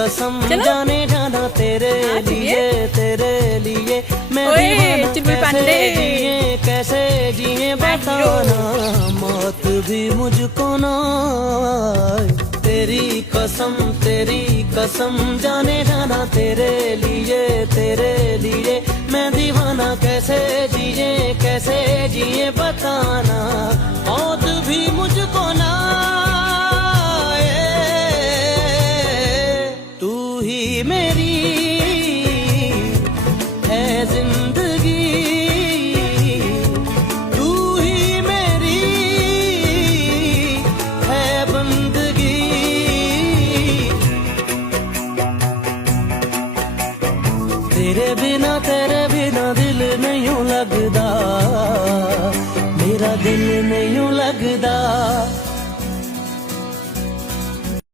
कसम जाने जाना तेरे लिए मैं दीवाना कैसे जिए बताना मौत भी मुझको ना आए। तेरी कसम जाने जाना तेरे लिए मैं दीवाना कैसे जिए बताना मौत भी मुझको ना